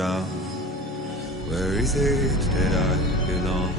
drown. Where is it that I belong?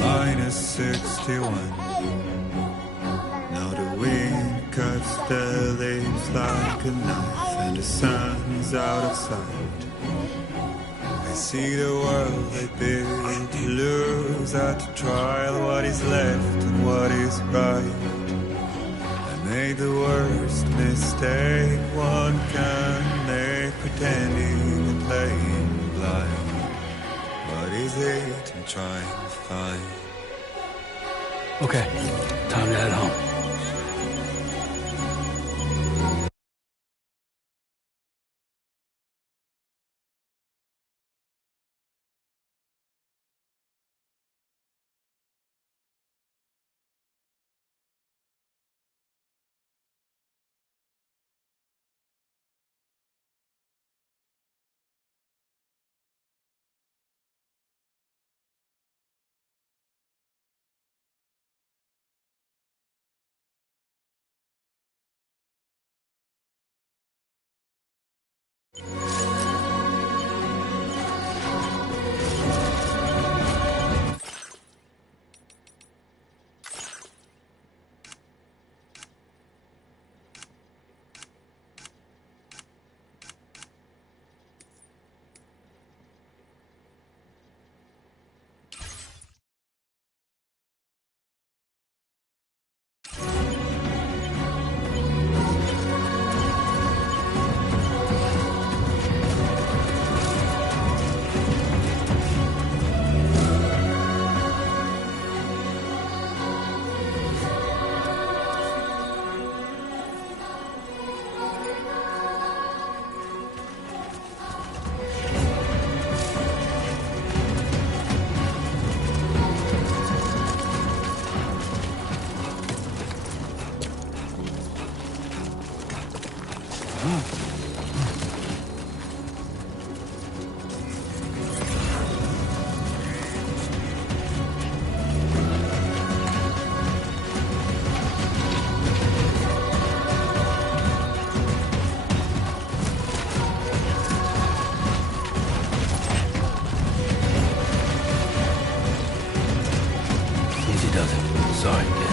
Minus 61. Now the wind cuts the leaves like a knife, and the sun's out of sight. I see the world they build to lose at the trial, what is left and what is right. I made the worst mistake one can make, pretending and playing blind. What is it I'm trying to find? Okay, time to head home. Easy does it. Sorry, kid.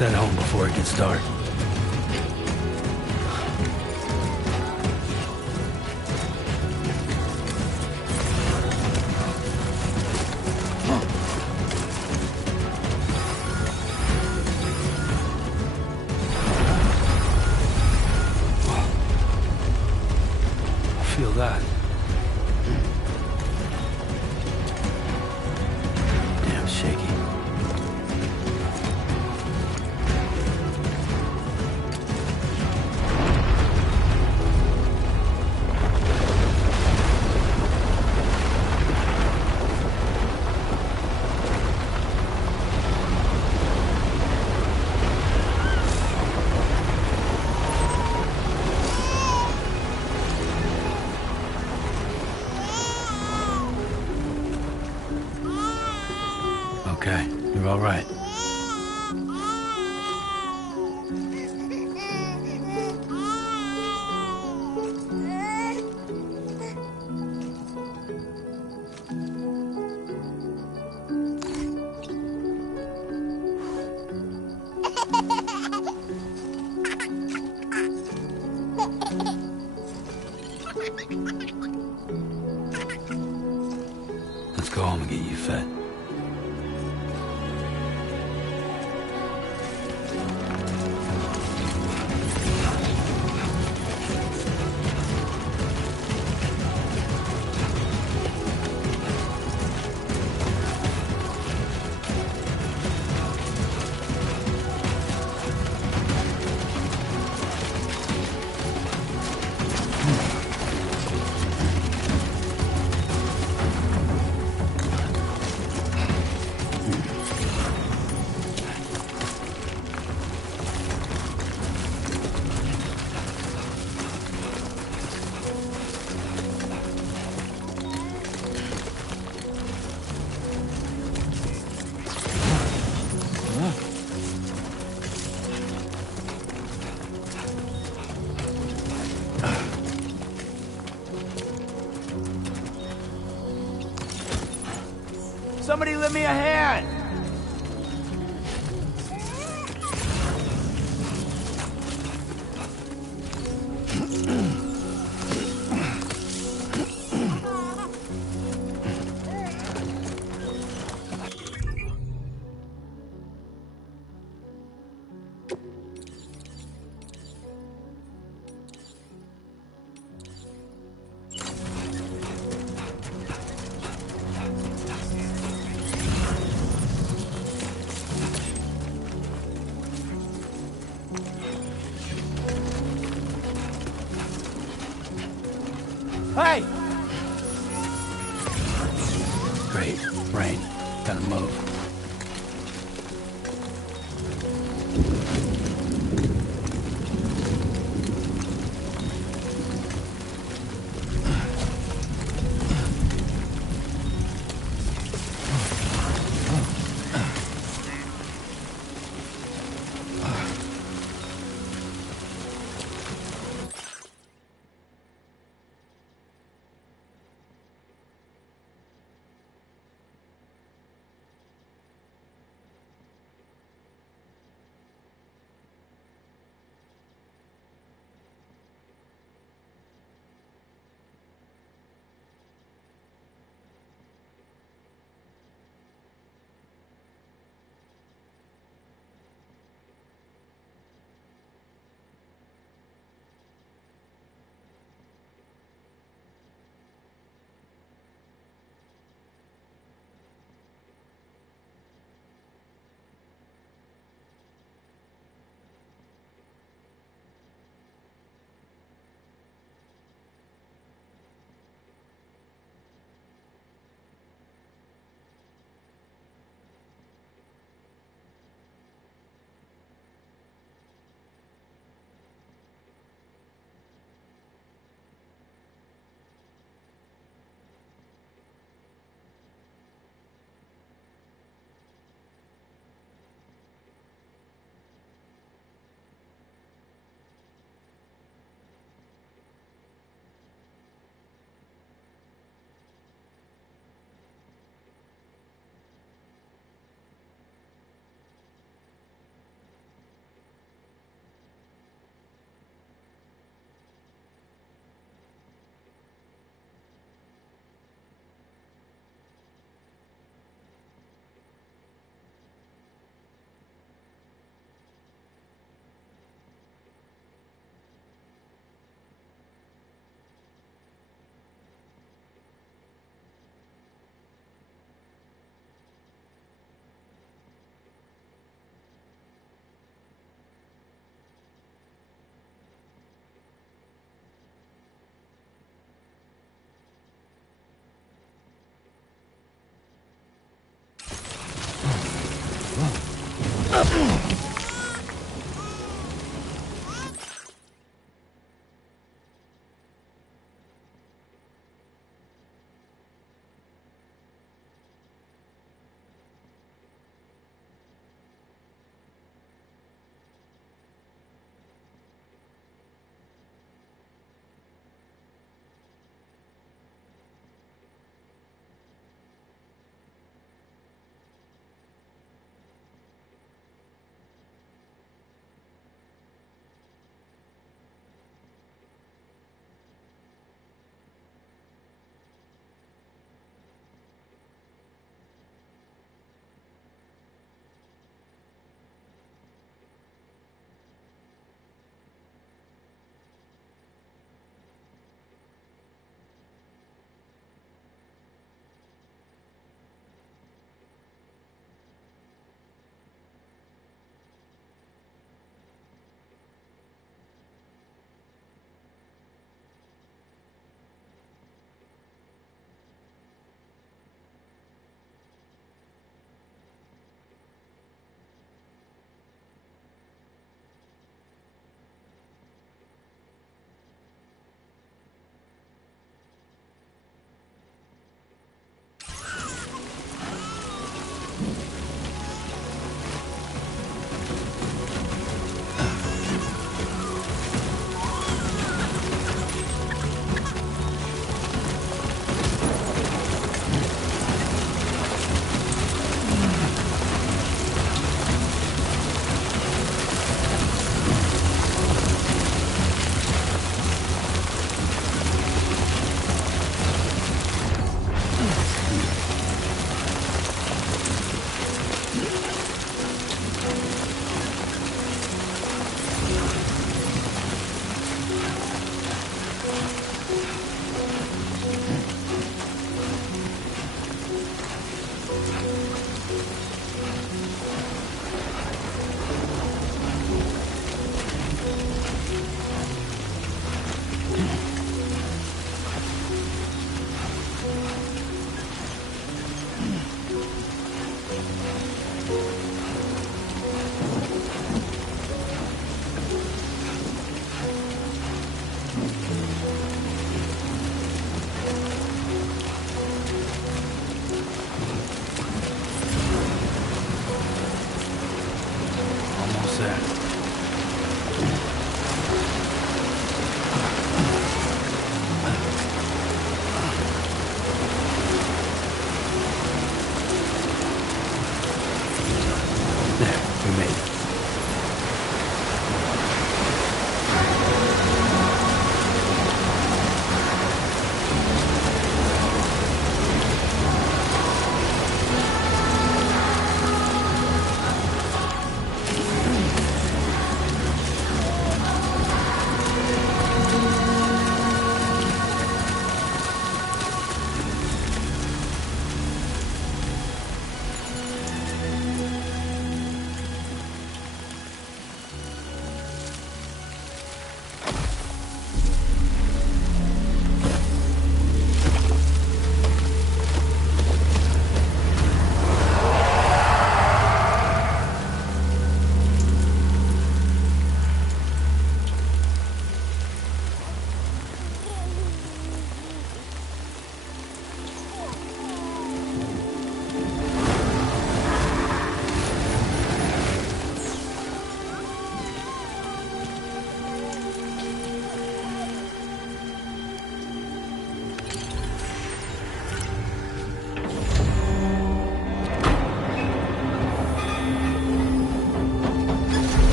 Let's head home before it gets dark. Feel that. Damn shaky. Okay, you're all right. Let's go home and get you fed. Somebody lend me a hand! Hey! Great. Rain. Gotta move.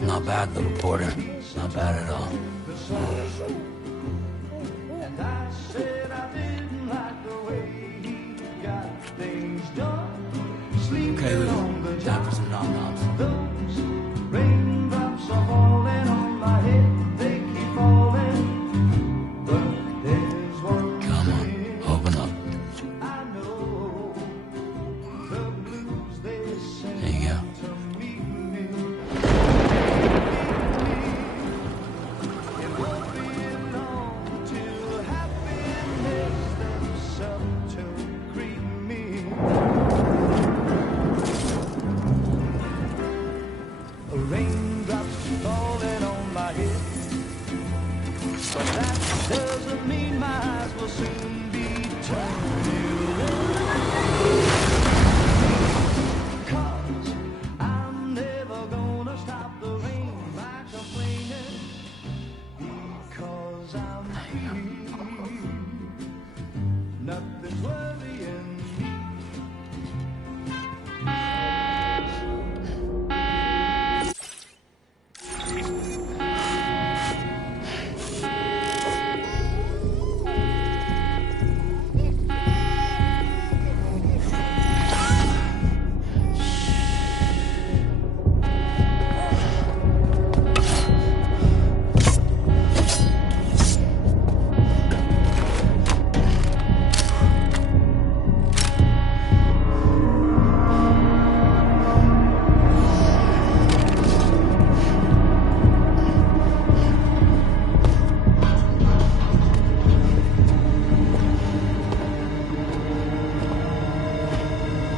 Not bad, little porter. Not bad at all. Okay, Lou. Time for some nom-noms. Come on, open up. There you go.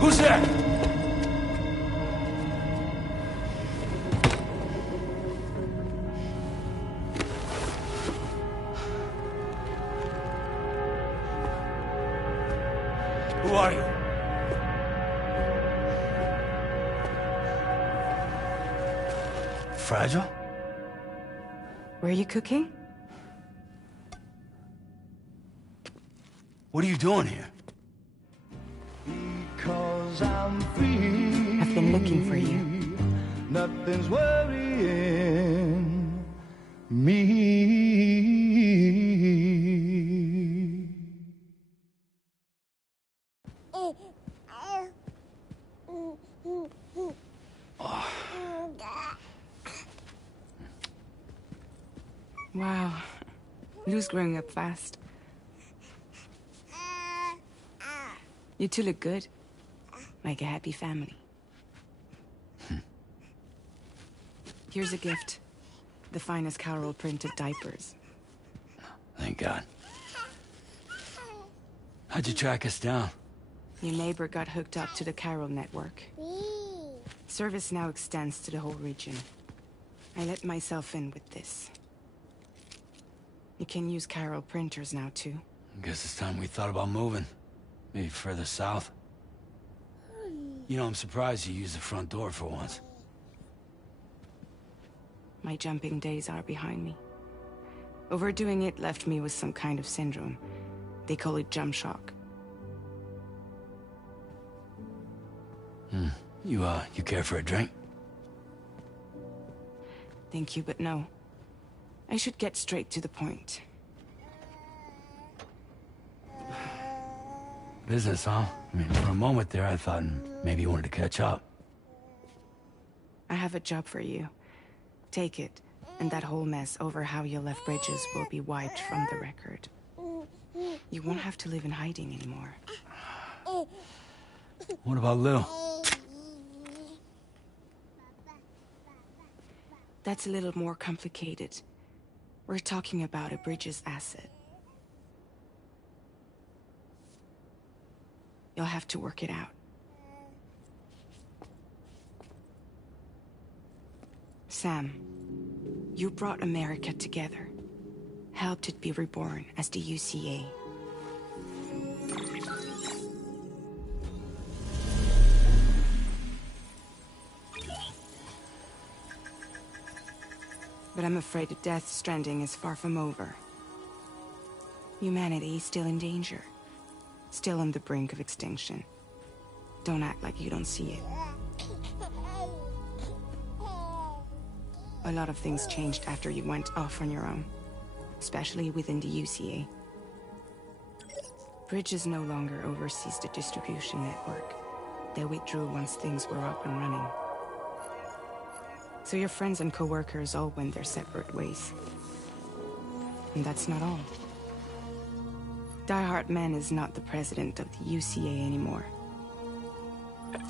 Who's there? Who are you? Fragile? Were you cooking? What are you doing here? I've been looking for you. Nothing's worrying me. Wow. Lou's growing up fast. You two look good. Like a happy family. Here's a gift. The finest Carol printed diapers. Thank God. How'd you track us down? Your neighbor got hooked up to the Carol network. Service now extends to the whole region. I let myself in with this. You can use Carol printers now, too. Guess it's time we thought about moving. Maybe further south. You know, I'm surprised you used the front door for once. My jumping days are behind me. Overdoing it left me with some kind of syndrome. They call it jump shock. You care for a drink? Thank you, but no. I should get straight to the point. Business, huh? I mean, for a moment there, I thought maybe you wanted to catch up. I have a job for you. Take it, and that whole mess over how you left Bridges will be wiped from the record. You won't have to live in hiding anymore. What about Lou? That's a little more complicated. We're talking about a Bridges asset. You'll have to work it out. Sam, you brought America together. Helped it be reborn as the UCA. But I'm afraid that Death-Stranding is far from over. Humanity is still in danger. Still on the brink of extinction. Don't act like you don't see it. A lot of things changed after you went off on your own. Especially within the UCA. Bridges no longer oversees the distribution network. They withdrew once things were up and running. So your friends and co-workers all went their separate ways. And that's not all. Die Hard Man is not the president of the UCA anymore.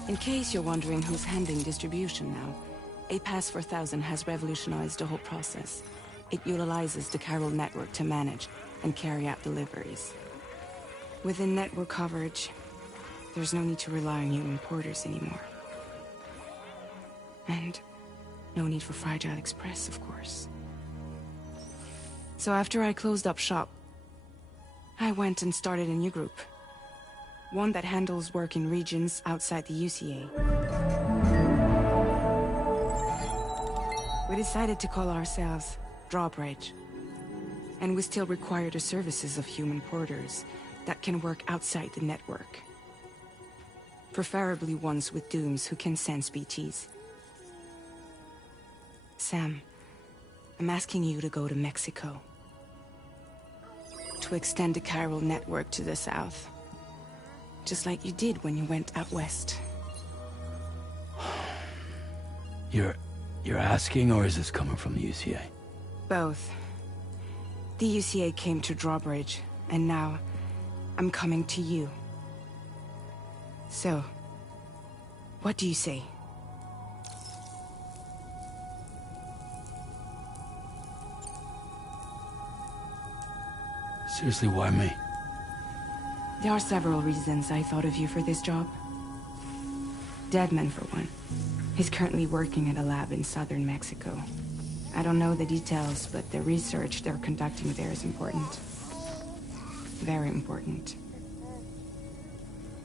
In case you're wondering who's handling distribution now, A Pass 4000 has revolutionized the whole process. It utilizes the Chiral network to manage and carry out deliveries. Within network coverage, there's no need to rely on human porters anymore. And no need for Fragile Express, of course. So after I closed up shop, I went and started a new group. One that handles work in regions outside the UCA. We decided to call ourselves Drawbridge. And we still require the services of human porters that can work outside the network. Preferably ones with dooms who can sense BTs. Sam, I'm asking you to go to Mexico. To extend the Chiral network to the south. Just like you did when you went out west. You're asking, or is this coming from the UCA? Both. The UCA came to Drawbridge, and now I'm coming to you. So, what do you say? Seriously, why me? There are several reasons I thought of you for this job. Deadman, for one. He's currently working at a lab in southern Mexico. I don't know the details, but the research they're conducting there is important. Very important.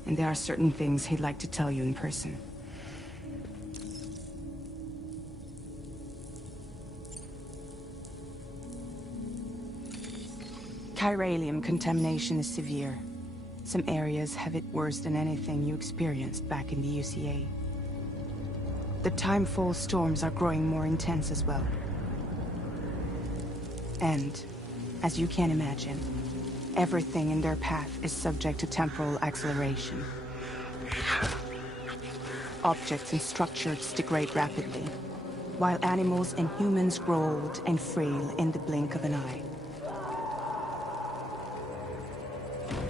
And there are certain things he'd like to tell you in person. Chiralium contamination is severe. Some areas have it worse than anything you experienced back in the UCA. The timefall storms are growing more intense as well. And, as you can imagine, everything in their path is subject to temporal acceleration. Objects and structures degrade rapidly, while animals and humans grow old and frail in the blink of an eye.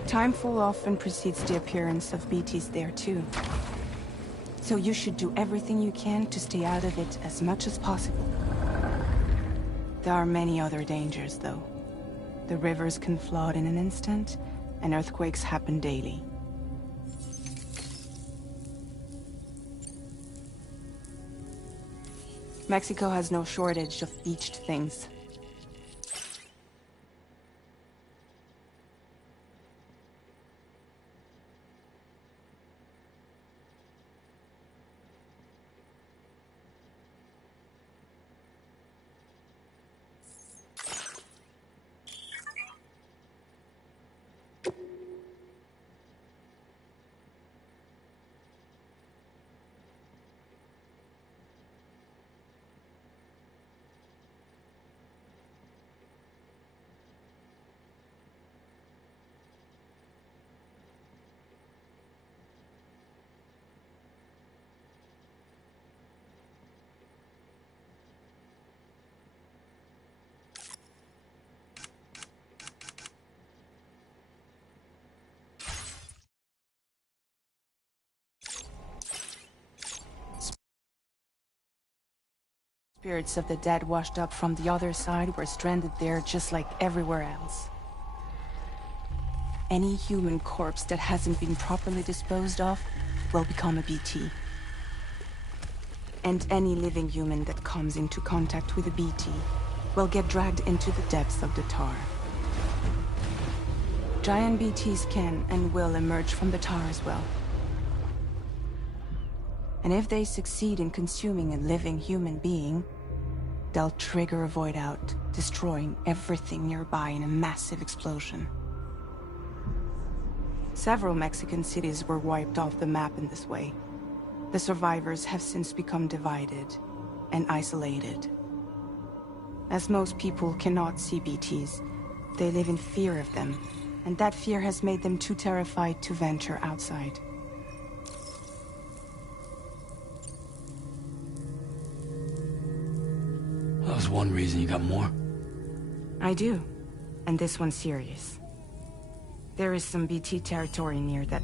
Timefall often precedes the appearance of BTs there too. So you should do everything you can to stay out of it as much as possible. There are many other dangers, though. The rivers can flood in an instant, and earthquakes happen daily. Mexico has no shortage of beached things. Spirits of the dead washed up from the other side were stranded there just like everywhere else. Any human corpse that hasn't been properly disposed of will become a BT. And any living human that comes into contact with a BT will get dragged into the depths of the tar. Giant BTs can and will emerge from the tar as well. And if they succeed in consuming a living human being, they'll trigger a void out, destroying everything nearby in a massive explosion. Several Mexican cities were wiped off the map in this way. The survivors have since become divided and isolated. As most people cannot see BTs, they live in fear of them, and that fear has made them too terrified to venture outside. That was one reason. You got more? I do, and this one's serious. There is some BT territory near that.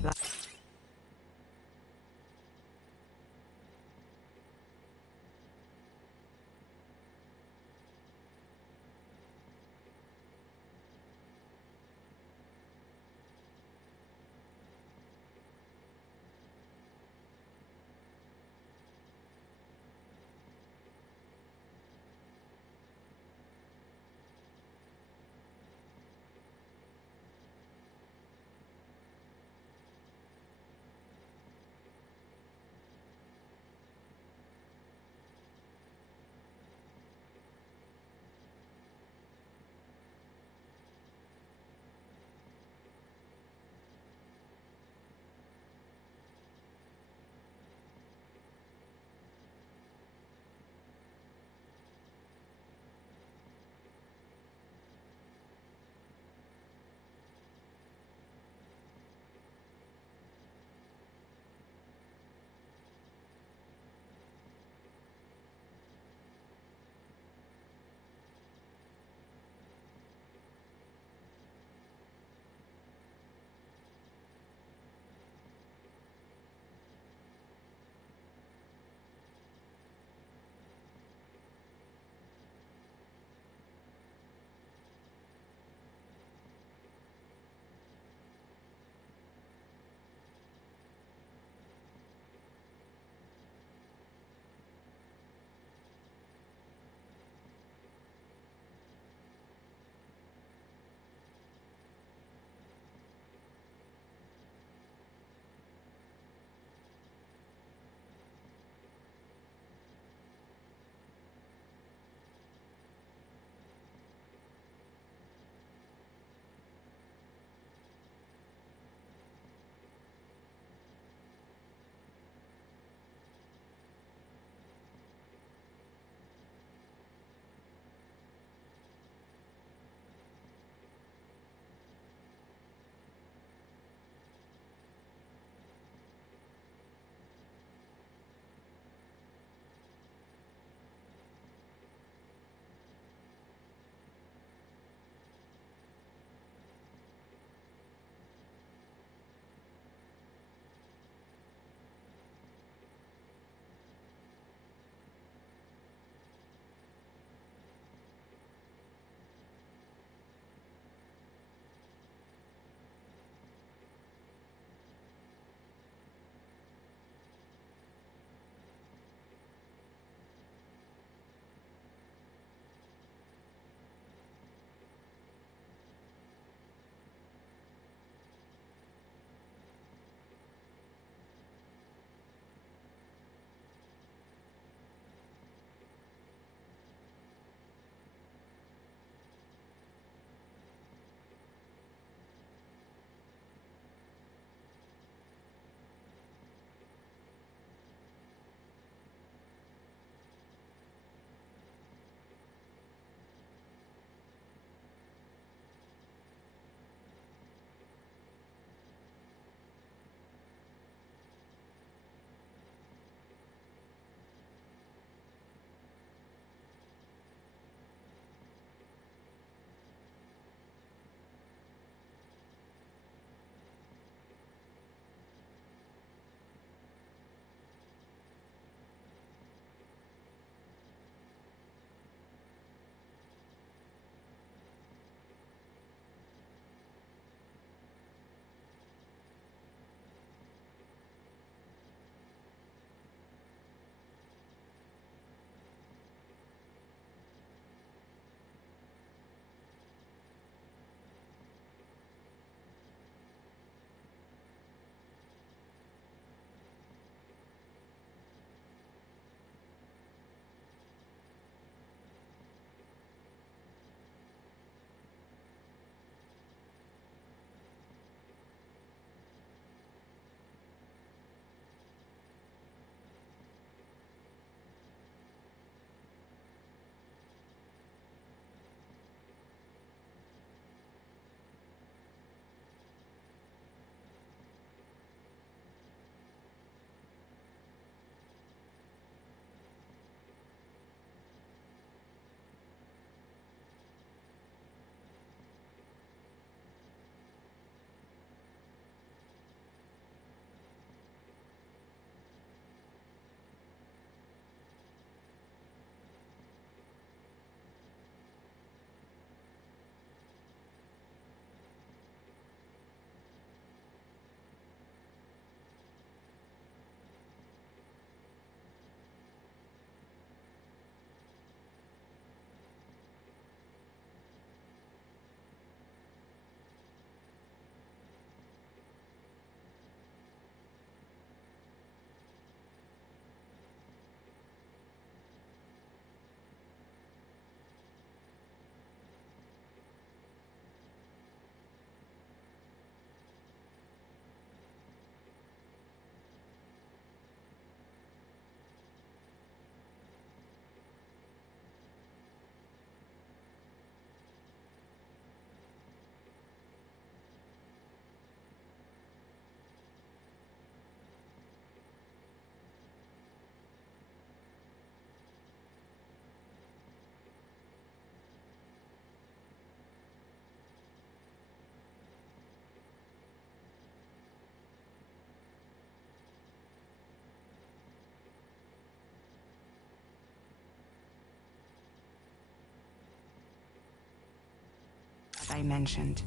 I mentioned.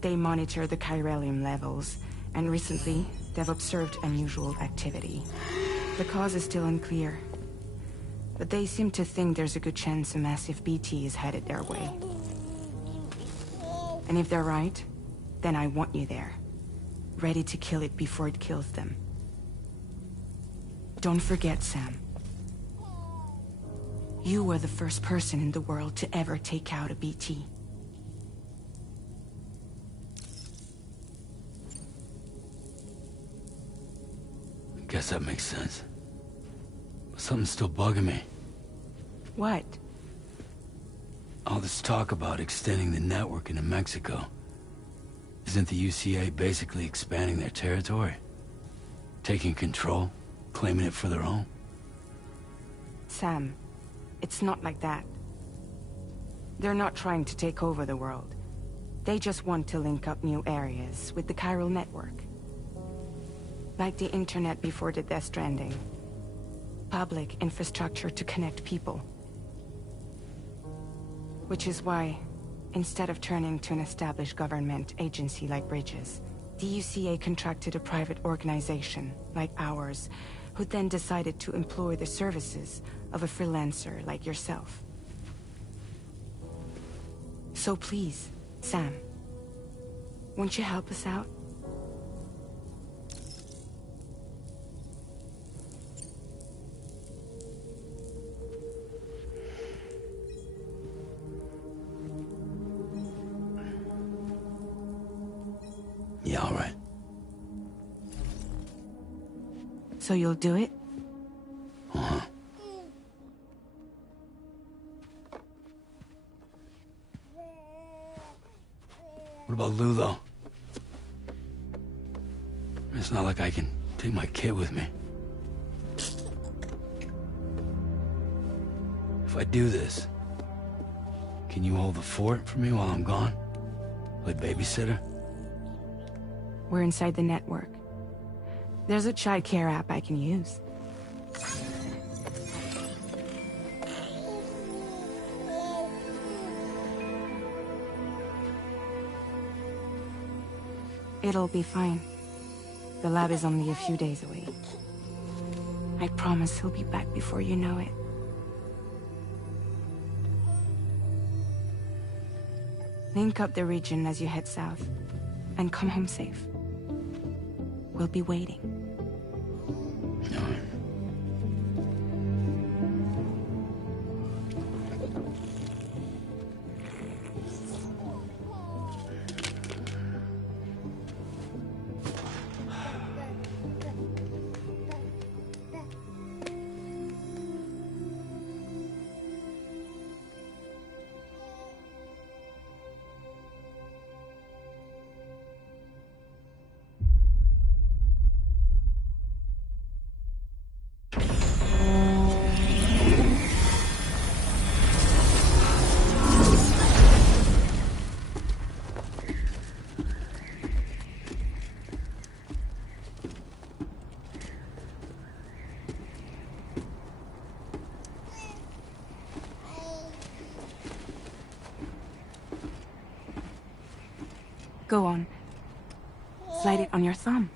They monitor the chiralium levels, and recently, they've observed unusual activity. The cause is still unclear, but they seem to think there's a good chance a massive BT is headed their way. And if they're right, then I want you there, ready to kill it before it kills them. Don't forget, Sam. You were the first person in the world to ever take out a BT. Guess that makes sense. But something's still bugging me. What? All this talk about extending the network into Mexico. Isn't the UCA basically expanding their territory? Taking control? Claiming it for their own? Sam, it's not like that. They're not trying to take over the world. They just want to link up new areas with the chiral network. Like the internet before the Deathstranding. Public infrastructure to connect people. Which is why, instead of turning to an established government agency like Bridges, the UCA contracted a private organization, like ours, who then decided to employ the services of a freelancer like yourself. So please, Sam, won't you help us out? Yeah, all right. So you'll do it? Uh-huh. What about Lou, though? It's not like I can take my kid with me. If I do this, can you hold the fort for me while I'm gone? Play babysitter? We're inside the network. There's a child care app I can use. It'll be fine. The lab is only a few days away. I promise he'll be back before you know it. Link up the region as you head south, and come home safe. We'll be waiting. All right. Go on. Slide it on your thumb.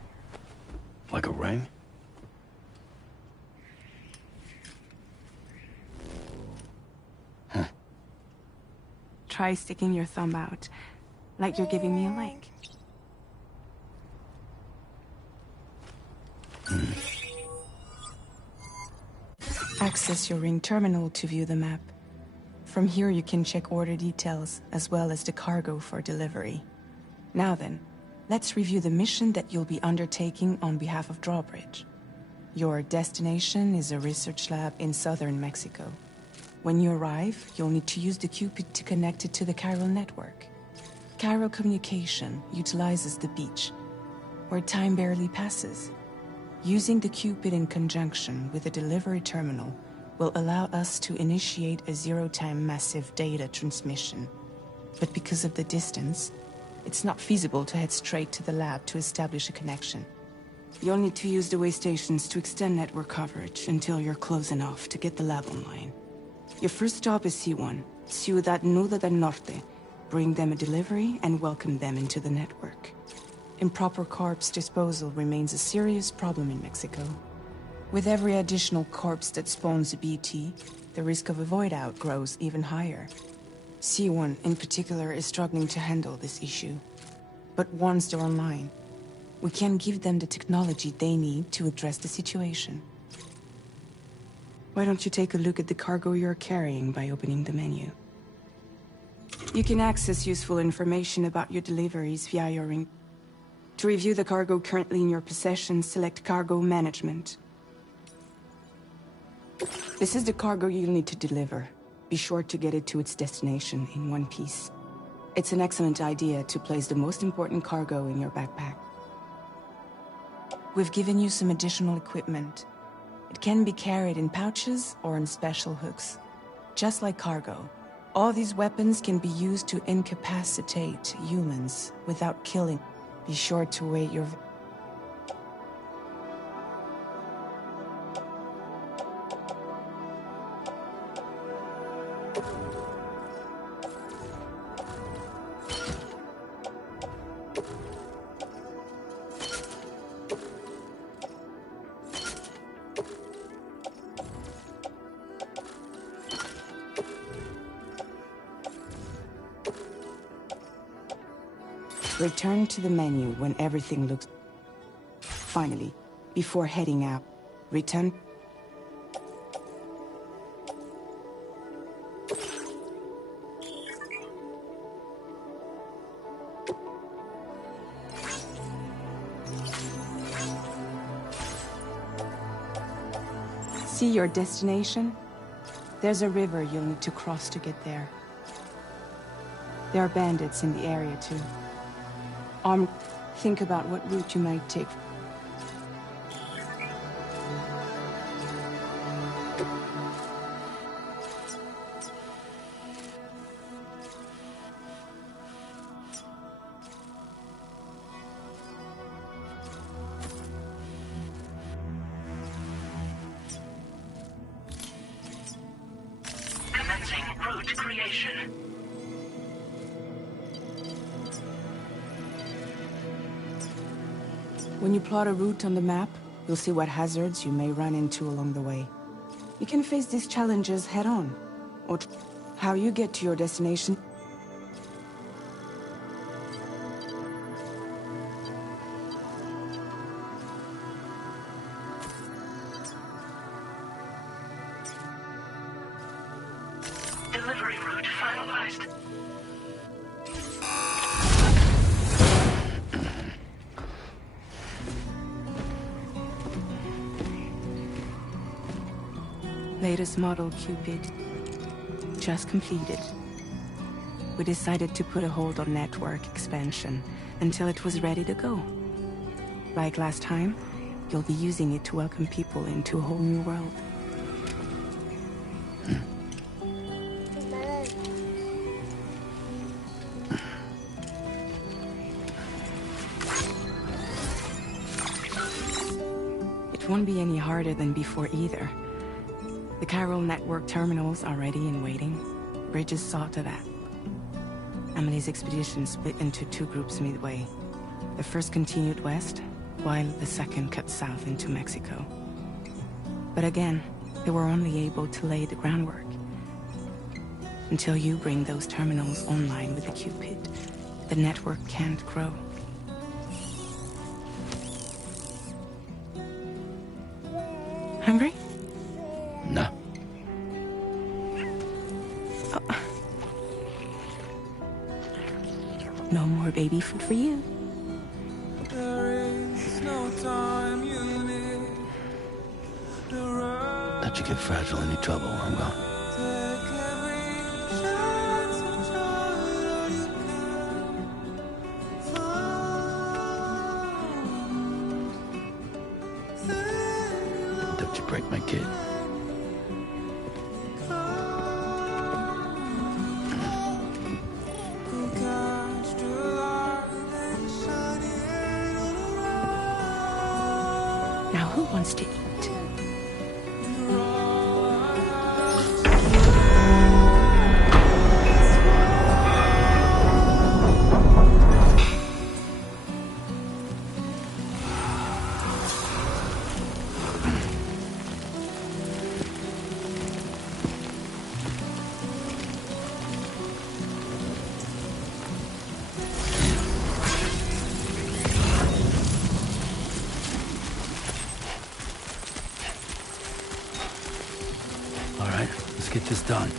Like a ring? Huh. Try sticking your thumb out, like you're giving me a like. Access your ring terminal to view the map. From here you can check order details, as well as the cargo for delivery. Now then, let's review the mission that you'll be undertaking on behalf of Drawbridge. Your destination is a research lab in southern Mexico. When you arrive, you'll need to use the Cupid to connect it to the chiral network. Chiral communication utilizes the beach, where time barely passes. Using the Cupid in conjunction with a delivery terminal will allow us to initiate a zero-time massive data transmission. But because of the distance, it's not feasible to head straight to the lab to establish a connection. You'll need to use the way stations to extend network coverage until you're close enough to get the lab online. Your first stop is C1, Ciudad Nuda del Norte, bring them a delivery, and welcome them into the network. Improper corpse disposal remains a serious problem in Mexico. With every additional corpse that spawns a BT, the risk of a void out grows even higher. C1 in particular is struggling to handle this issue. But once they're online, we can give them the technology they need to address the situation. Why don't you take a look at the cargo you're carrying by opening the menu? You can access useful information about your deliveries via your ring. To review the cargo currently in your possession, select Cargo Management. This is the cargo you'll need to deliver. Be sure to get it to its destination in one piece. It's an excellent idea to place the most important cargo in your backpack. We've given you some additional equipment. It can be carried in pouches or on special hooks. Just like cargo, all these weapons can be used to incapacitate humans without killing. Be sure to weigh your... Return to the menu when everything looks... Finally, before heading out, return... See your destination? There's a river you'll need to cross to get there. There are bandits in the area too. Think about what route you might take. Commencing route creation. When you plot a route on the map, you'll see what hazards you may run into along the way. You can face these challenges head-on, or how you get to your destination. Delivery route finalized. Latest model Cupid. Just completed. We decided to put a hold on network expansion until it was ready to go. Like last time, you'll be using it to welcome people into a whole new world. It won't be any harder than before either. The Chiral network terminals are ready and waiting. Bridges saw to that. Emily's expedition split into two groups midway. The first continued west, while the second cut south into Mexico. But again, they were only able to lay the groundwork. Until you bring those terminals online with the Cupid, the network can't grow. Hungry? No. Oh. No more baby food for you. Let you get fragile, any trouble, I'm gone. Don't you break my kid. Now who wants to eat? All right, let's get this done.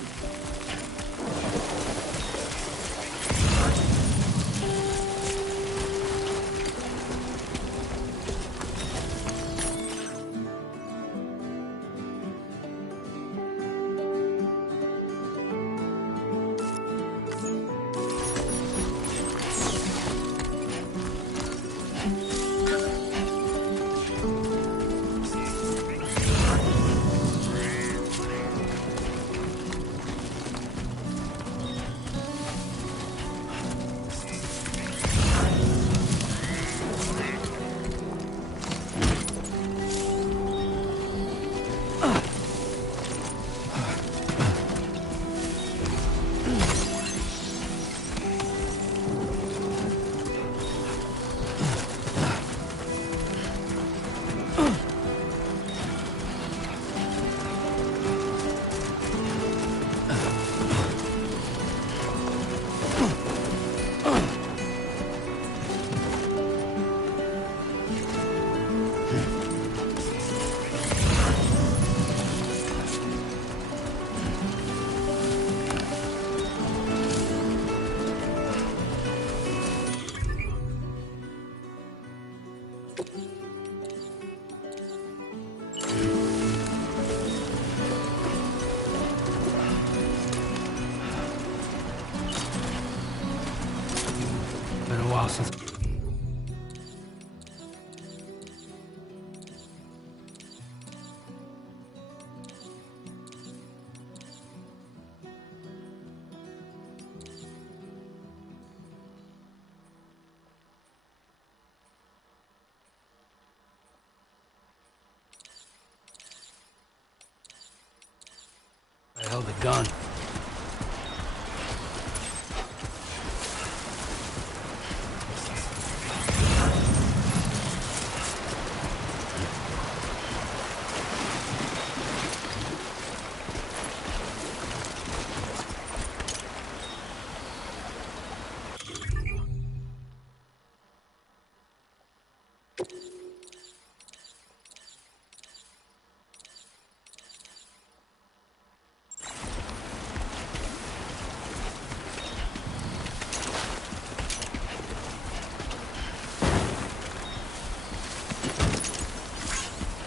Been a while since... I held a gun.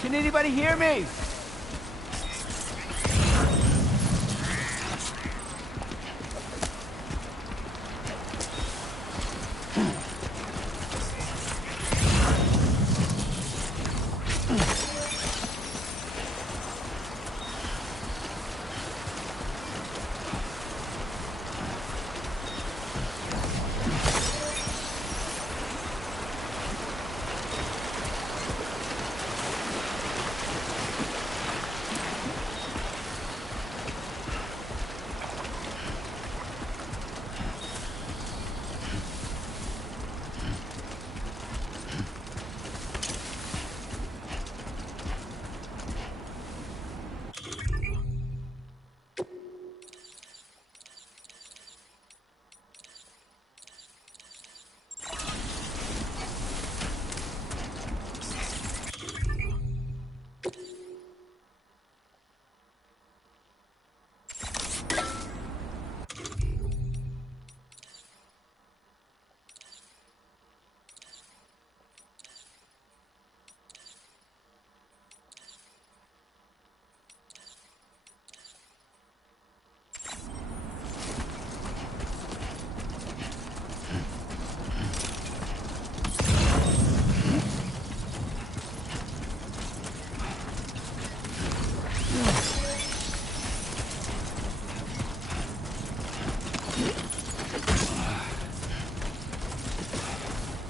Can anybody hear me?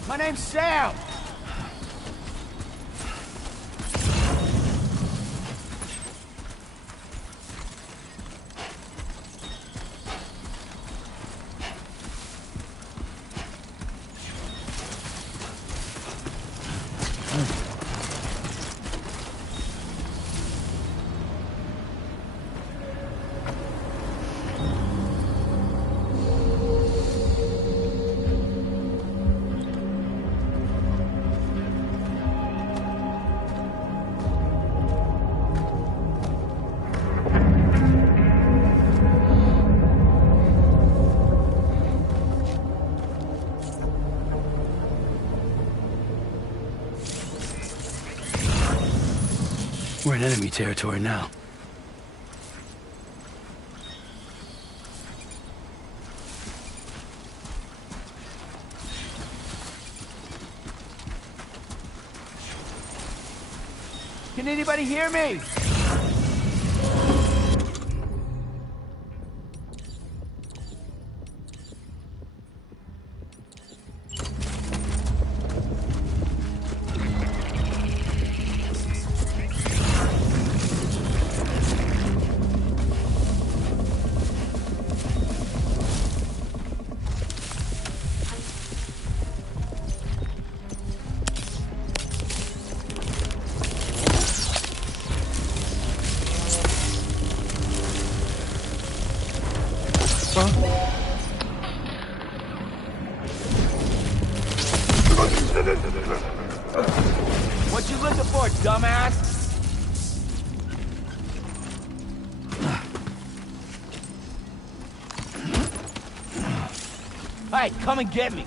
My name's Sam. We're in enemy territory now. Can anybody hear me? What you looking for, dumbass? Hey, come and get me.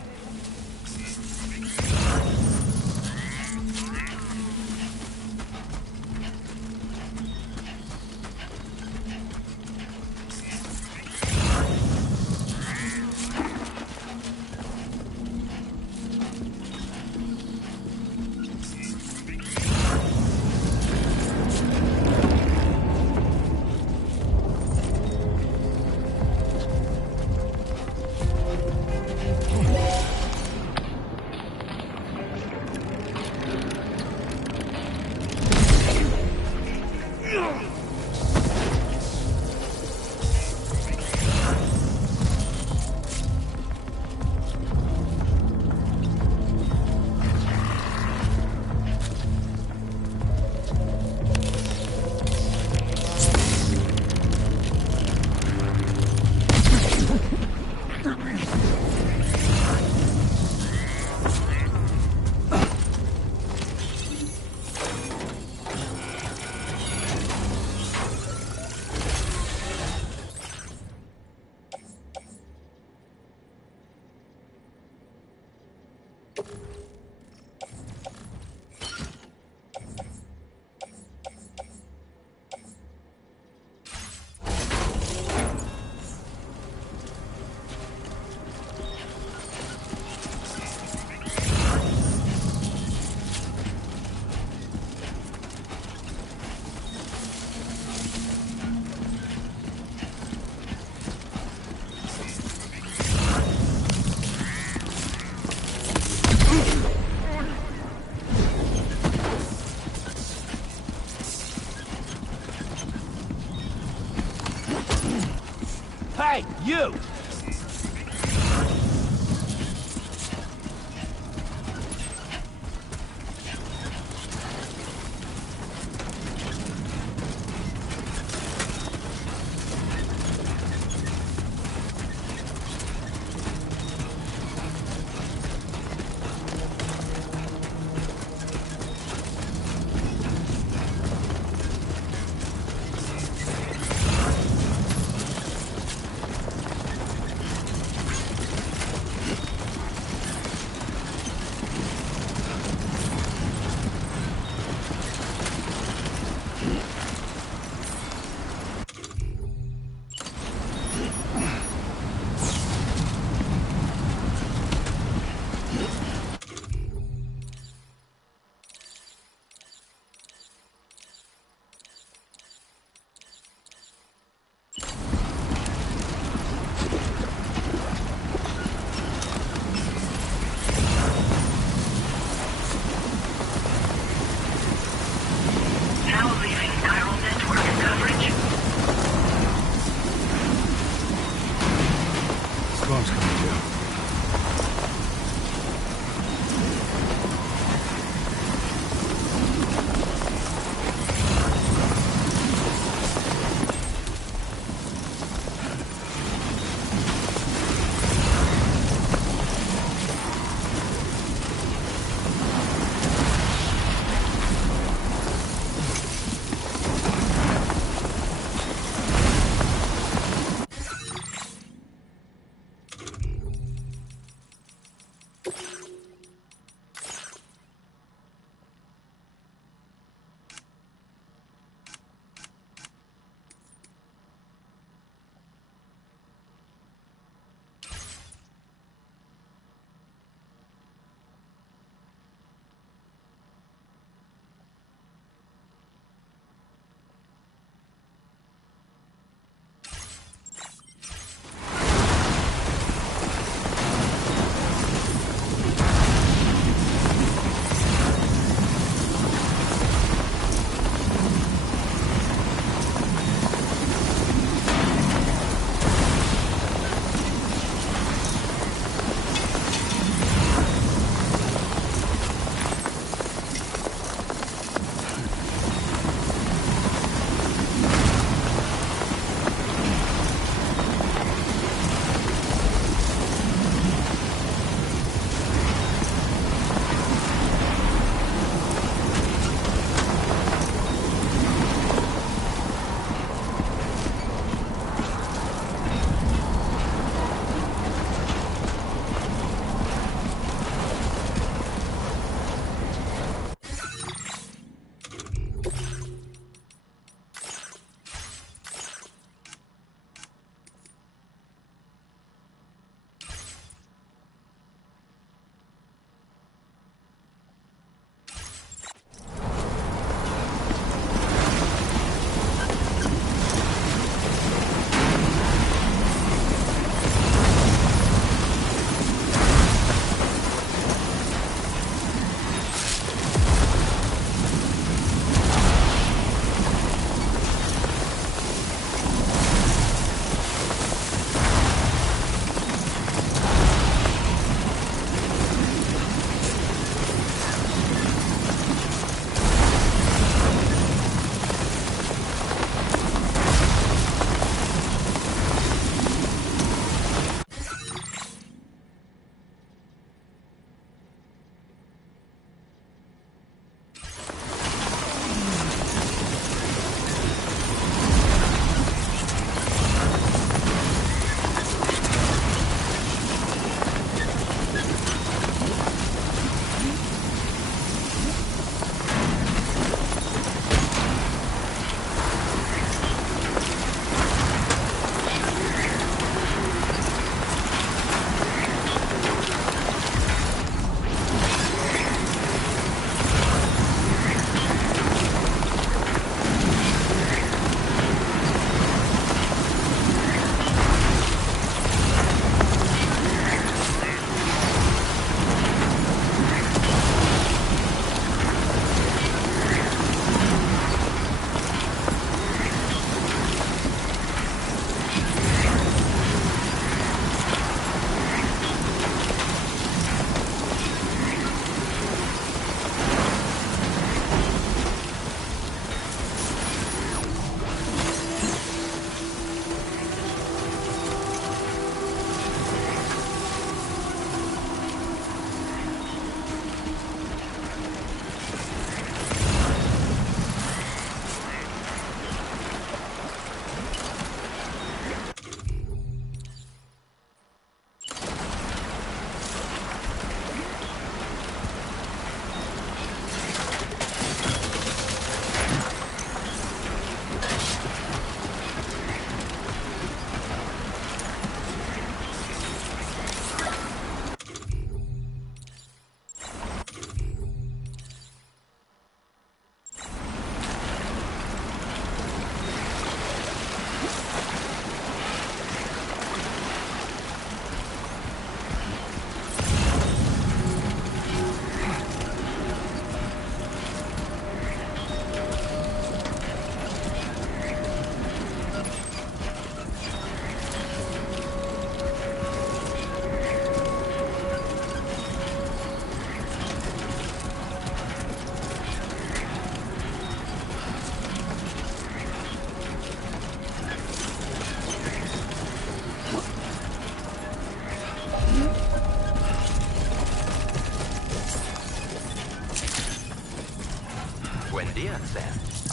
Hey, you!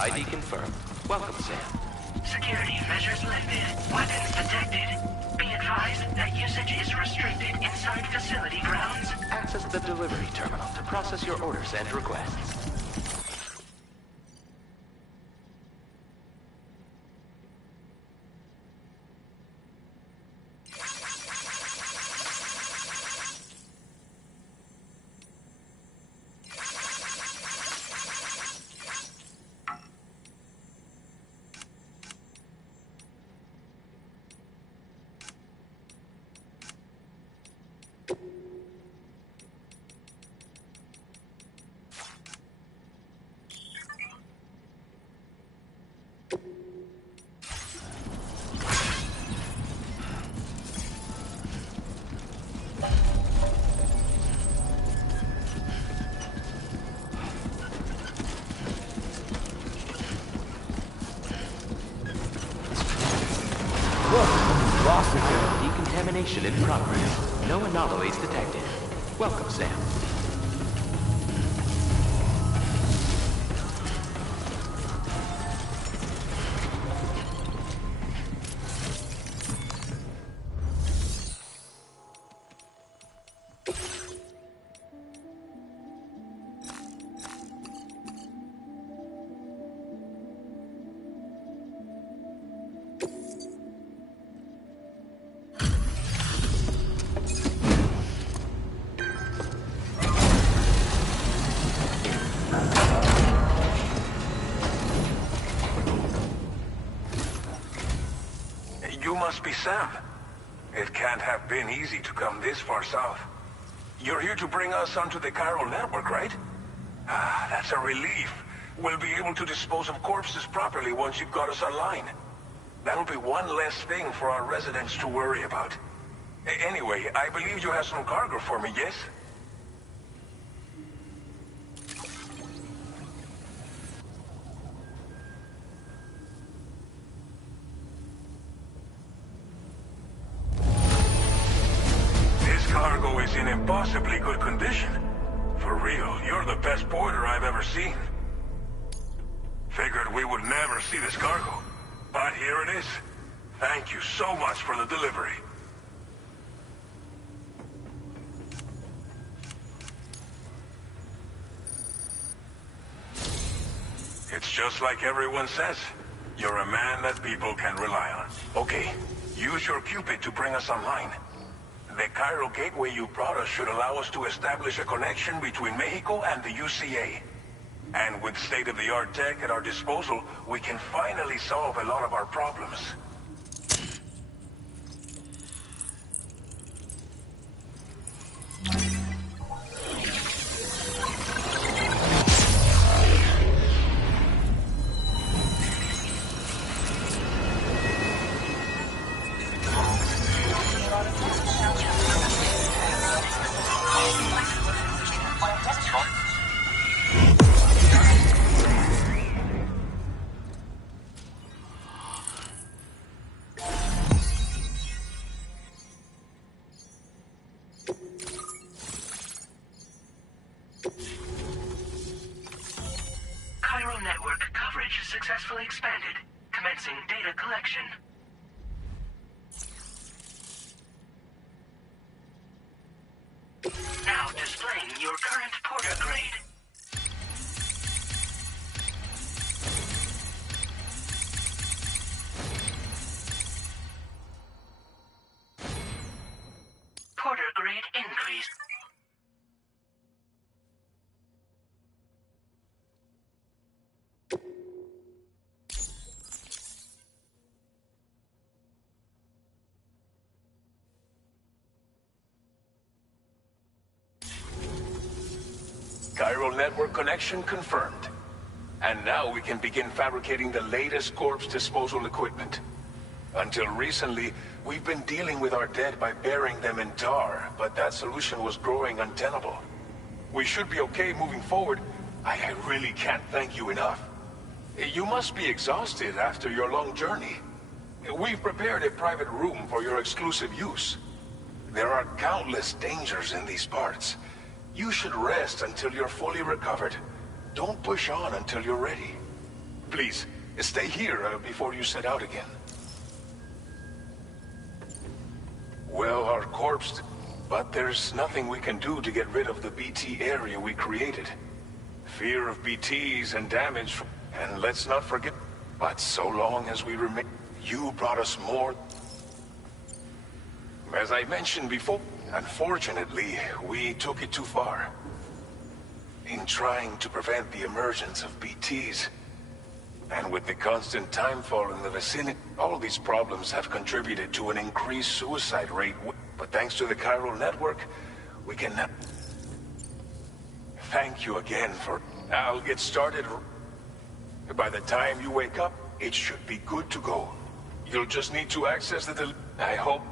ID confirmed. Welcome, Sam. Security measures lifted. Weapons detected. Be advised that usage is restricted inside facility grounds. Access the delivery terminal to process your orders and requests. Decontamination in progress. No anomalies detected. Welcome, Sam. You must be Sam. It can't have been easy to come this far south. You're here to bring us onto the chiral network, right? Ah, that's a relief. We'll be able to dispose of corpses properly once you've got us online. That'll be one less thing for our residents to worry about. Anyway, I believe you have some cargo for me, yes? Cargo is in impossibly good condition. For real, you're the best porter I've ever seen. Figured we would never see this cargo, but here it is. Thank you so much for the delivery. It's just like everyone says. You're a man that people can rely on. Okay, use your Cupid to bring us online. The chiral gateway you brought us should allow us to establish a connection between Mexico and the UCA. And with state-of-the-art tech at our disposal, we can finally solve a lot of our problems. Chiral network coverage successfully expanded. Commencing data collection. Now displaying your current porter grade. Porter grade increased. Chiral network connection confirmed. And now we can begin fabricating the latest corpse disposal equipment. Until recently, we've been dealing with our dead by burying them in tar, but that solution was growing untenable. We should be okay moving forward. I really can't thank you enough. You must be exhausted after your long journey. We've prepared a private room for your exclusive use. There are countless dangers in these parts. You should rest until you're fully recovered. Don't push on until you're ready. Please, stay here before you set out again. Well, our corpse... But there's nothing we can do to get rid of the BT area we created. Fear of BTs and damage... And let's not forget... But so long as we remain... You brought us more... As I mentioned before, unfortunately, we took it too far. In trying to prevent the emergence of BTs. And with the constant timefall in the vicinity, all these problems have contributed to an increased suicide rate. But thanks to the chiral network, we can now... Thank you again for... I'll get started. By the time you wake up, it should be good to go. You'll just need to access the... I hope...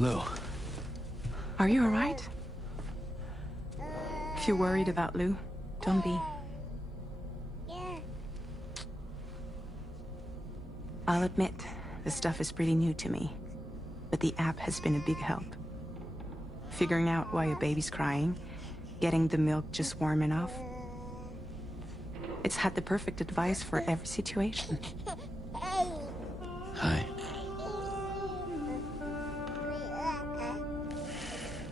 Lou. Are you alright? If you're worried about Lou, don't be. I'll admit, this stuff is pretty new to me, but the app has been a big help. Figuring out why a baby's crying, getting the milk just warm enough. It's had the perfect advice for every situation. Hi.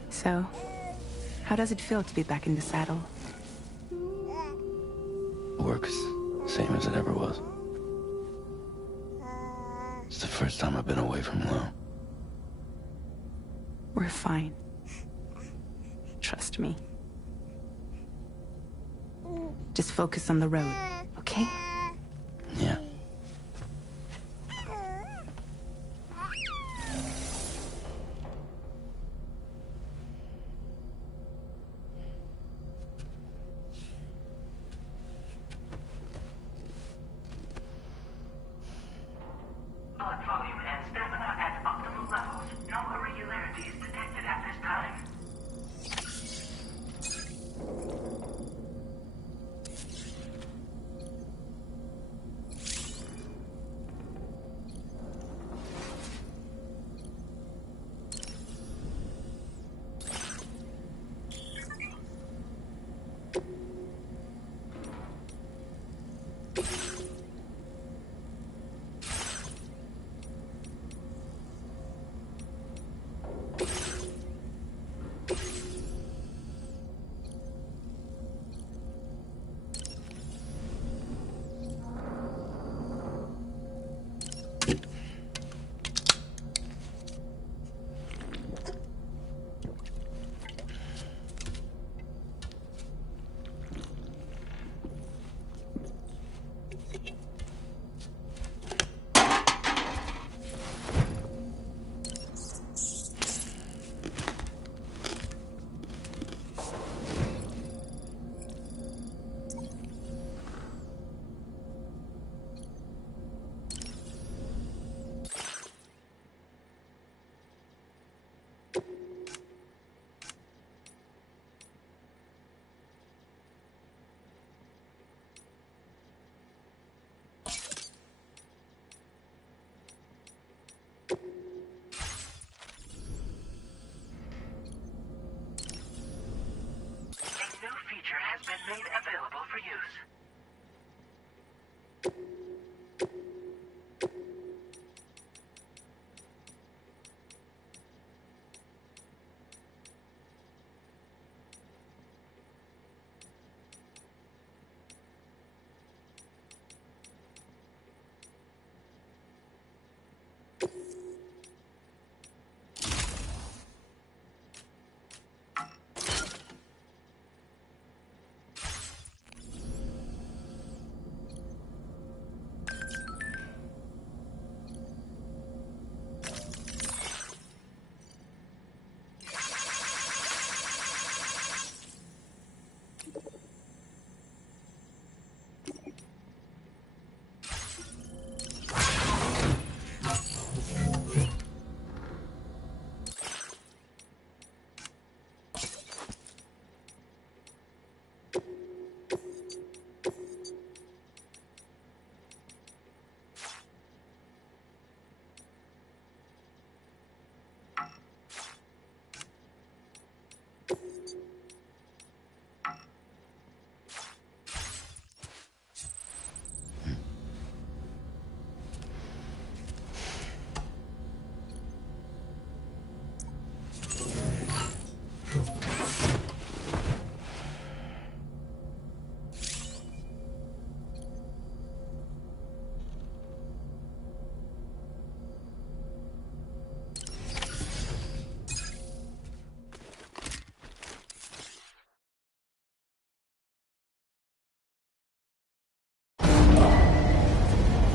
So, how does it feel to be back in the saddle? Works same as it ever was. It's the first time I've been away from Lou. We're fine. Trust me. Just focus on the road, okay? Yeah. Blood volume and stamina at optimal levels. No irregularities detected at this time. Made available for use.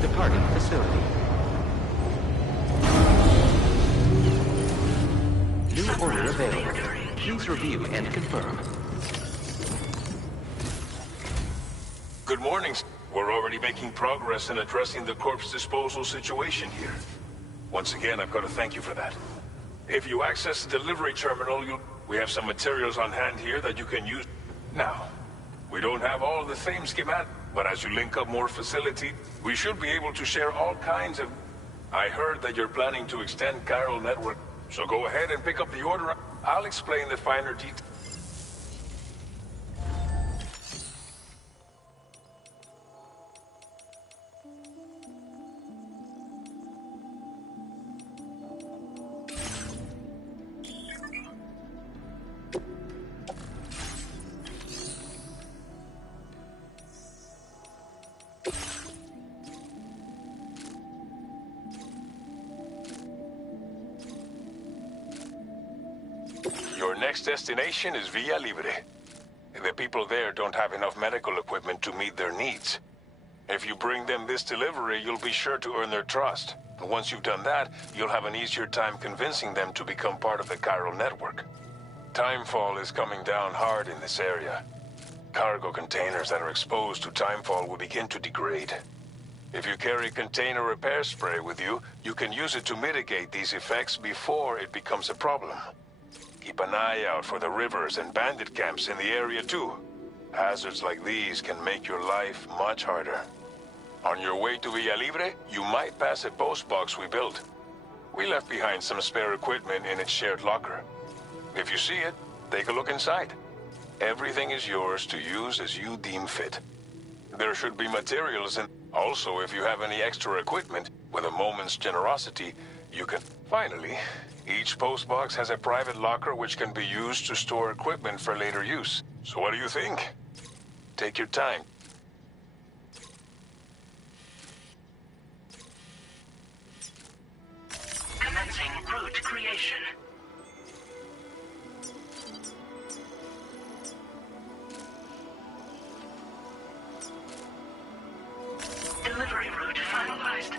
Departing facility. New order available. Please review and confirm. Good morning. We're already making progress in addressing the corpse disposal situation here. Once again, I've got to thank you for that. If you access the delivery terminal, we have some materials on hand here that you can use. Now, we don't have all the same schematic, but as you link up more facility, we should be able to share all kinds of... I heard that you're planning to extend Chiral Network, so go ahead and pick up the order. I'll explain the finer details. next destination is Villa Libre. The people there don't have enough medical equipment to meet their needs. If you bring them this delivery, you'll be sure to earn their trust. And once you've done that, you'll have an easier time convincing them to become part of the chiral network. Timefall is coming down hard in this area. Cargo containers that are exposed to timefall will begin to degrade. If you carry container repair spray with you, you can use it to mitigate these effects before it becomes a problem. Keep an eye out for the rivers and bandit camps in the area too. Hazards like these can make your life much harder. On your way to Villa Libre, you might pass a post box we built. We left behind some spare equipment in its shared locker. If you see it, take a look inside. Everything is yours to use as you deem fit. There should be materials and also if you have any extra equipment, with a moment's generosity, you can... Finally, each post box has a private locker which can be used to store equipment for later use. So what do you think? Take your time. Commencing route creation. Delivery route finalized.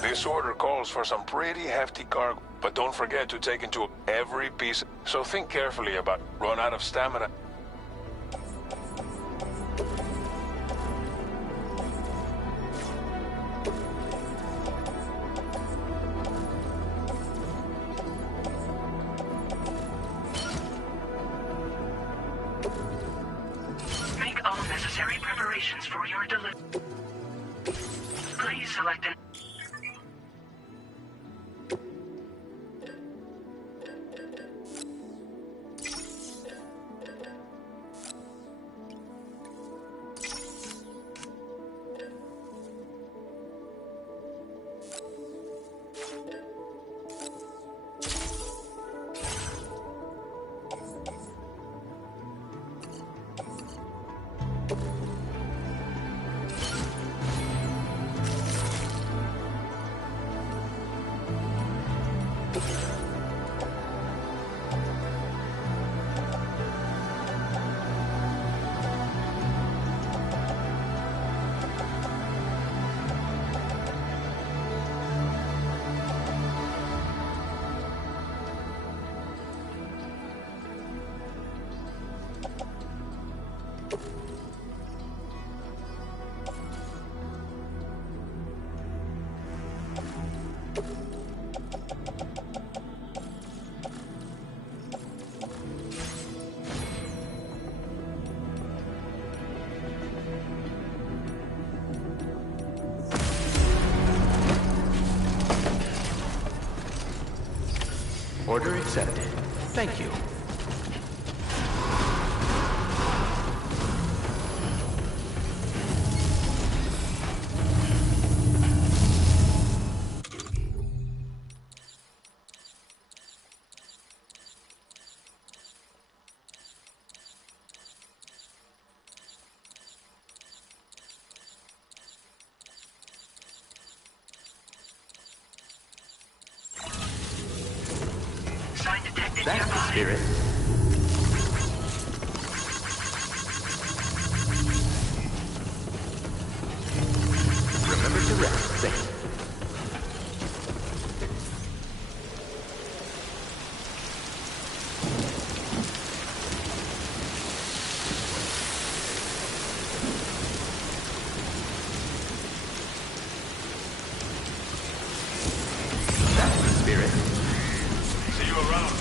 This order calls for some pretty hefty cargo, but don't forget to take into every piece. So think carefully about run out of stamina. Make all necessary preparations for your delivery. Please select an... Order accepted. Thank you. Sign detected That's the nearby. spirit. Remember to rest. Safe. That's the spirit. See you around.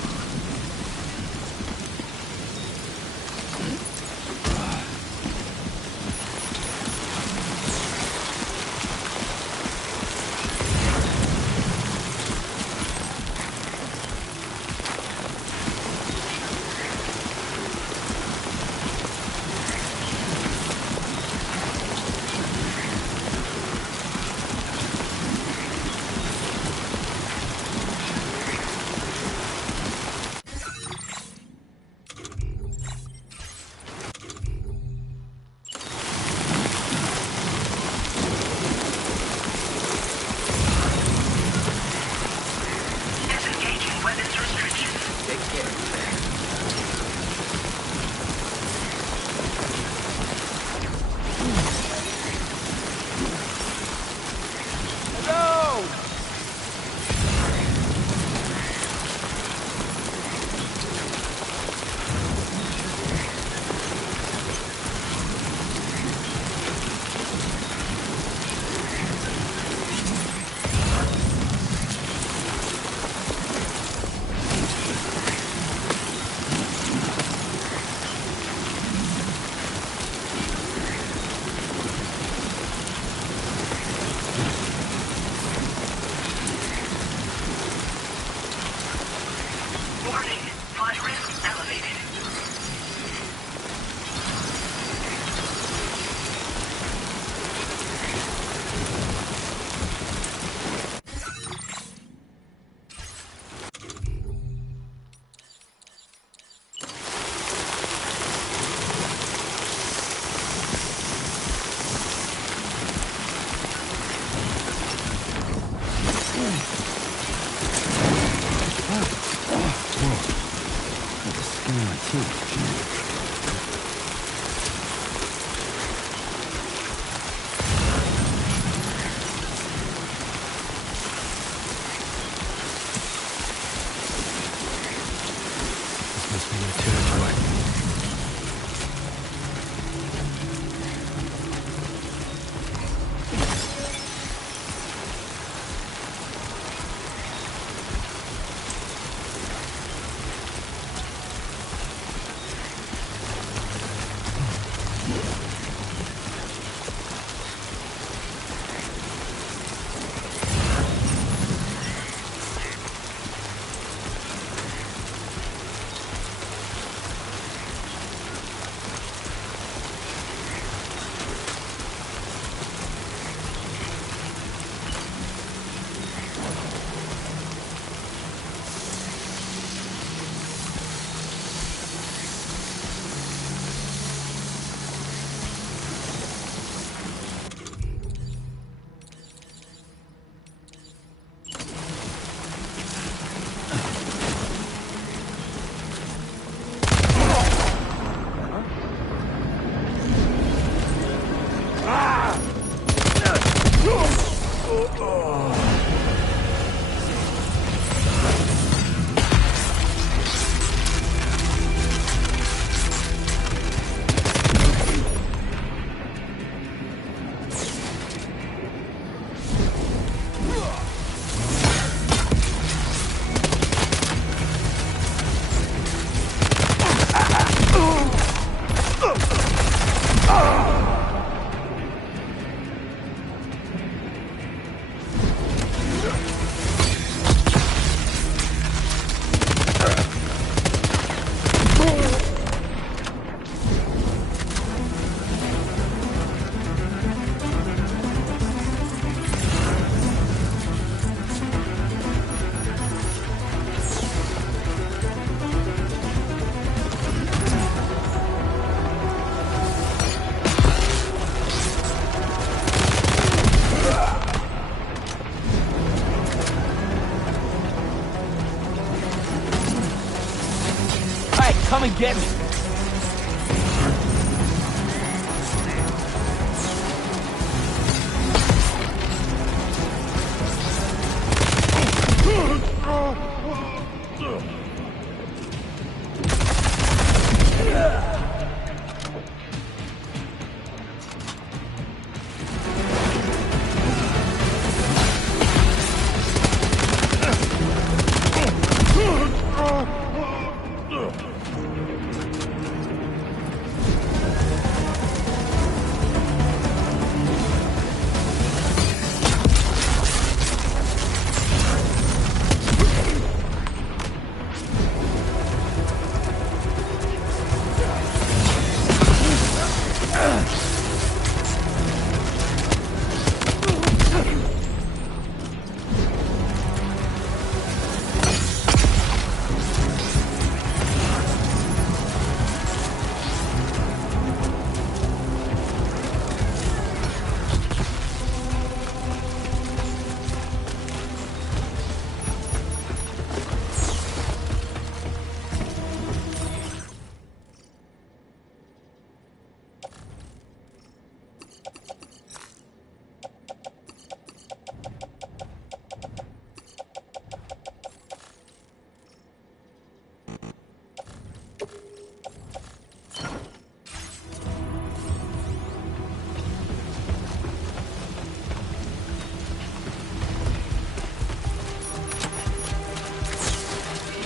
Warning, flight risk elevated. Come and get me.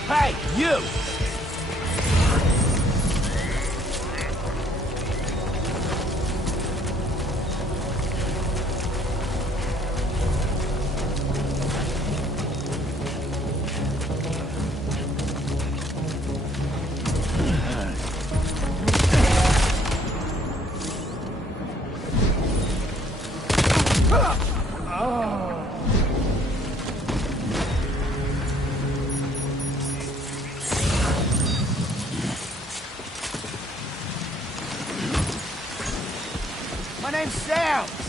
Hey, you! name's Sam.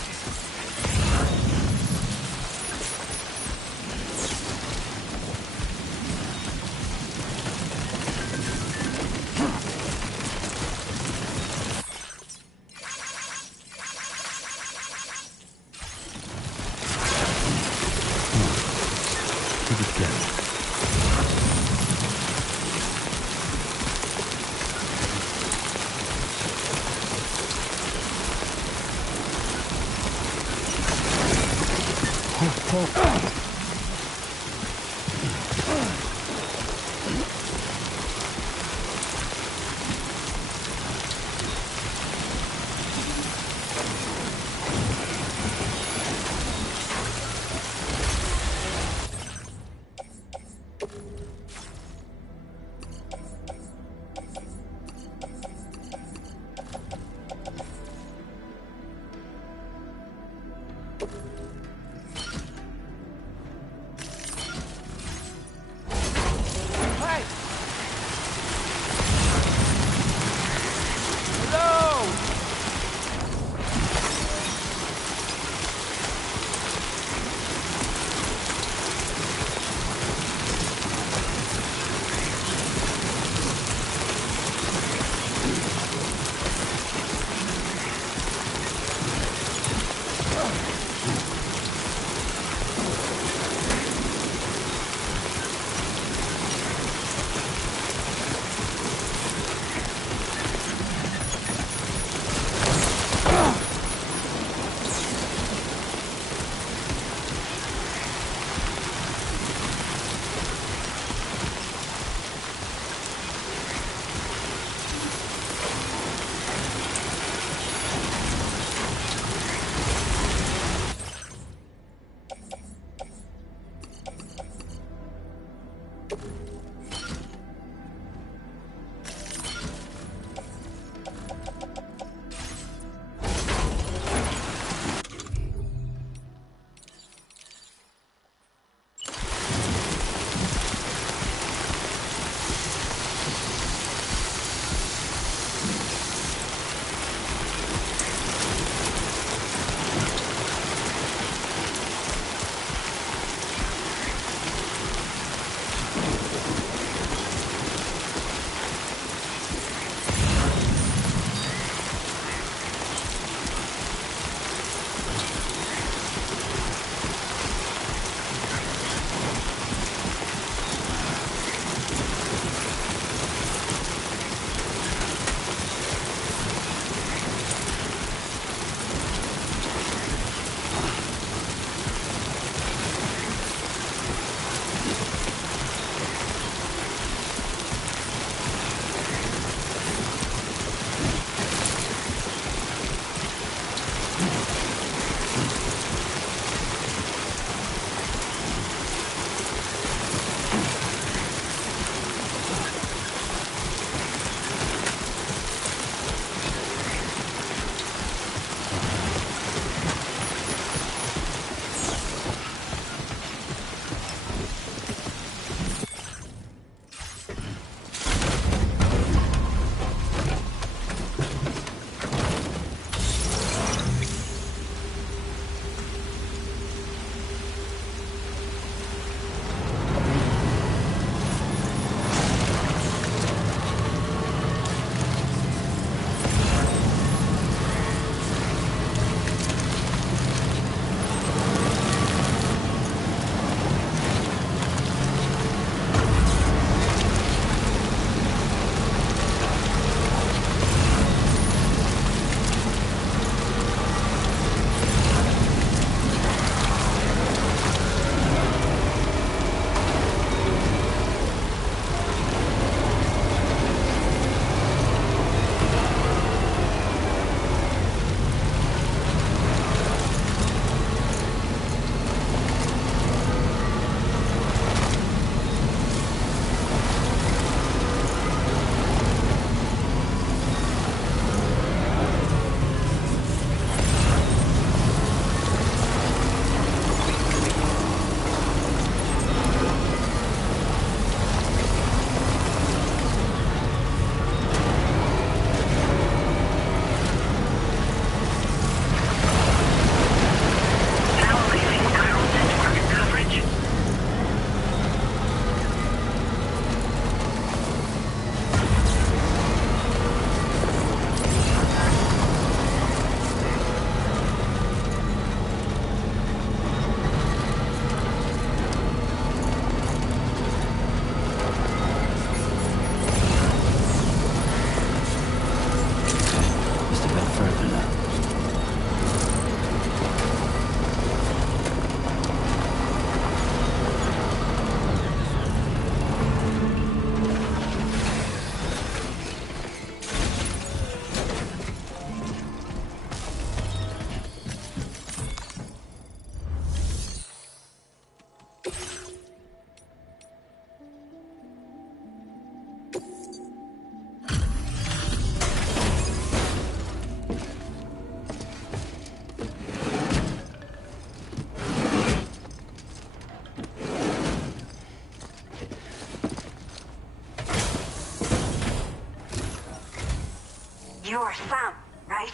You're Sam, right?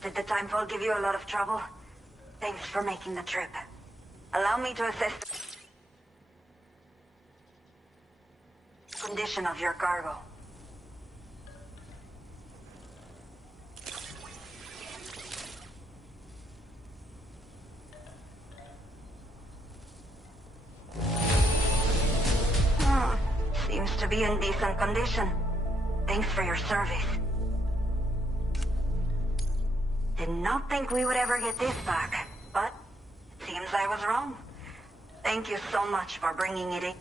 Did the timefall give you a lot of trouble? Thanks for making the trip. Allow me to assess the condition of your cargo. Seems to be in decent condition. Thanks for your service. Did not think we would ever get this back, but it seems I was wrong. Thank you so much for bringing it in.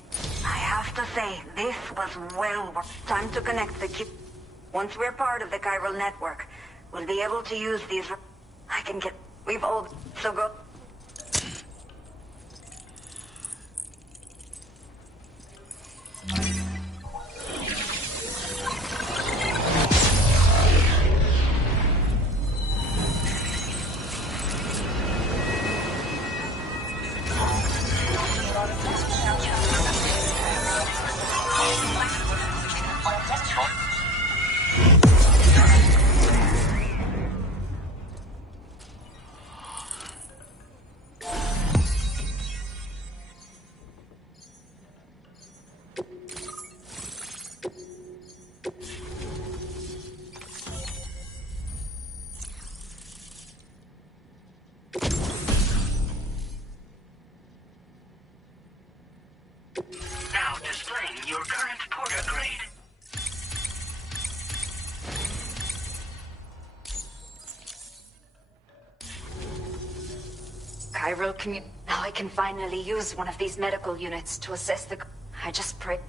I have to say, this was well worth. Time to connect the cube. Once we're part of the chiral network, we'll be able to use these. I can get. We've all. So go. Now displaying your current porter grade. Chiral commu. Now I can finally use one of these medical units to assess the. I just pray.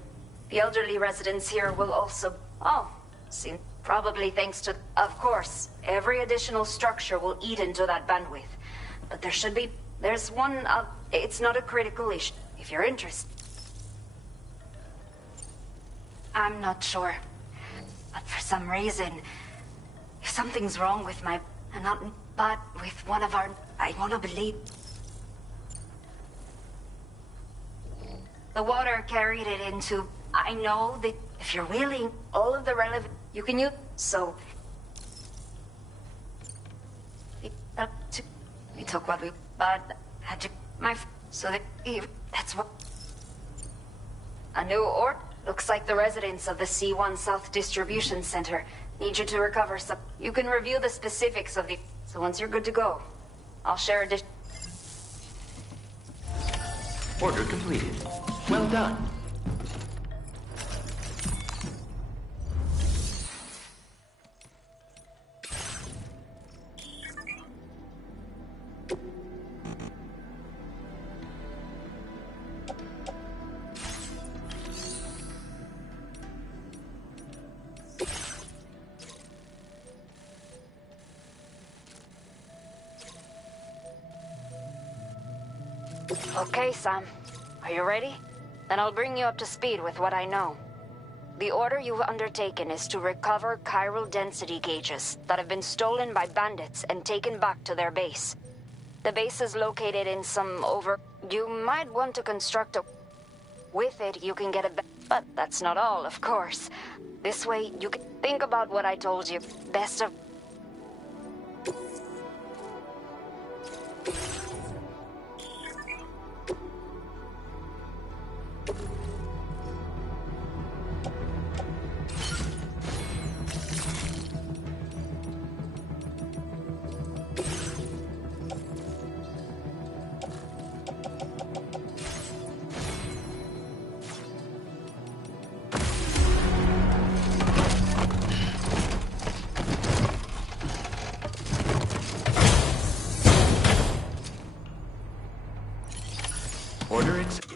The elderly residents here will also. Oh, seem probably thanks to. Of course, every additional structure will eat into that bandwidth, but there should be. There's one. It's not a critical issue. If you're interested. I'm not sure. But for some reason, if something's wrong with my... but with one of our... I want to believe... The water carried it into... I know that if you're willing, all of the relevant... You can use... So... We took what we... But... Had to... My... So that... That's what... A new order... Looks like the residents of the C1 South Distribution Center need you to recover some. You can review the specifics of the... So once you're good to go, I'll share a dish... Order completed. Well done. Okay, Sam. Are you ready? Then I'll bring you up to speed with what I know. The order you've undertaken is to recover chiral density gauges that have been stolen by bandits and taken back to their base. The base is located in some You might want to construct a... With it, you can get a... But that's not all, of course. This way, you can think about what I told you. Best of... Order accepted.